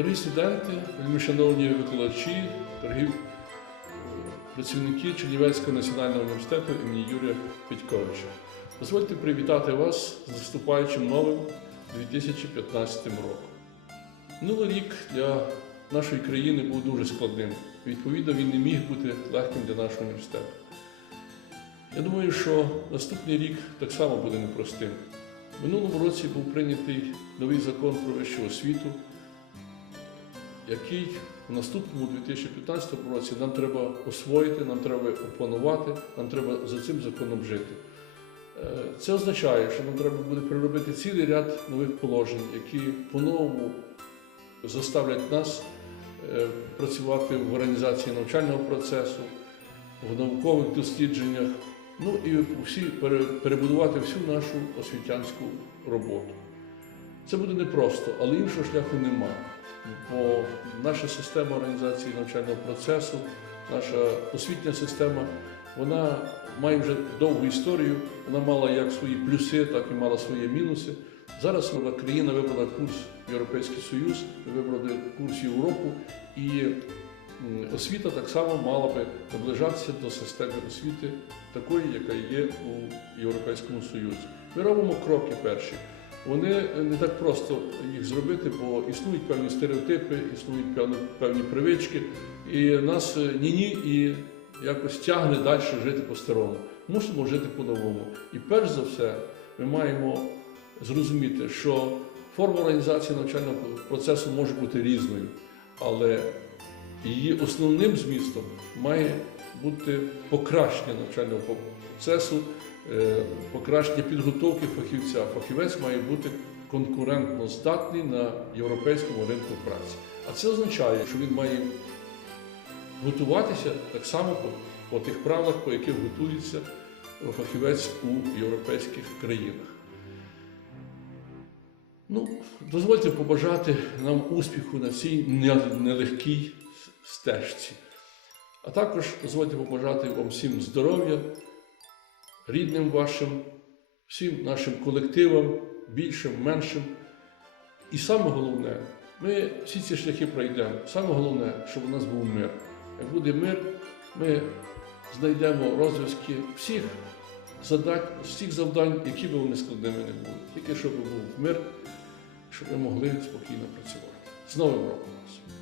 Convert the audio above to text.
Дорогі студенти, вельми шановні викладачі, дорогі е, працівники Чернівецького національного університету імені Юрія Петьковича. Дозвольте привітати вас з наступаючим новим 2015 роком. Минулий рік для нашої країни був дуже складним. Відповідно, він не міг бути легким для нашого університету. Я думаю, що наступний рік так само буде непростим. В минулому році був прийнятий новий закон про вищу освіту, який в наступному 2015 році нам треба освоїти, нам треба опанувати, нам треба за цим законом жити. Е, Це означає, що нам треба буде переробити цілий ряд нових положень, які по-новому заставлять нас е, працювати в організації навчального процесу, в наукових дослідженнях, ну і всі перебудувати всю нашу освітянську роботу. Це буде непросто, але іншого шляху нема. Бо наша система організації навчального процесу, наша освітня система, вона має вже довгу історію. Вона мала як свої плюси, так і мала свої мінуси. Зараз країна вибрала курс Європейський Союз, вибрали курс Європу, і освіта так само мала би наближатися до системи освіти, такої, яка є у Європейському Союзі. Ми робимо кроки перші. Вони не так просто їх зробити, бо існують певні стереотипи, існують певні, певні привички, і нас е, ні-ні і якось тягне далі жити по-старому. Мусимо жити по-новому. І перш за все, ми маємо зрозуміти, що форма організації навчального процесу може бути різною, але її основним змістом має бути покращення навчального процесу, е, покращення підготовки фахівця. Фахівець має бути конкурентно здатний на європейському ринку праці. А це означає, що він має готуватися так само по, по тих правилах, по яких готується фахівець у європейських країнах. Ну, дозвольте побажати нам успіху на цій нелегкій стежці. А також дозвольте побажати вам всім здоров'я, рідним вашим, всім нашим колективам, більшим, меншим. І саме головне, ми всі ці шляхи пройдемо. Саме головне, щоб у нас був мир. Як буде мир, ми знайдемо розв'язки всіх задач, всіх завдань, які б вони складними не були. Тільки щоб був мир, щоб ми могли спокійно працювати. З Новим роком вас!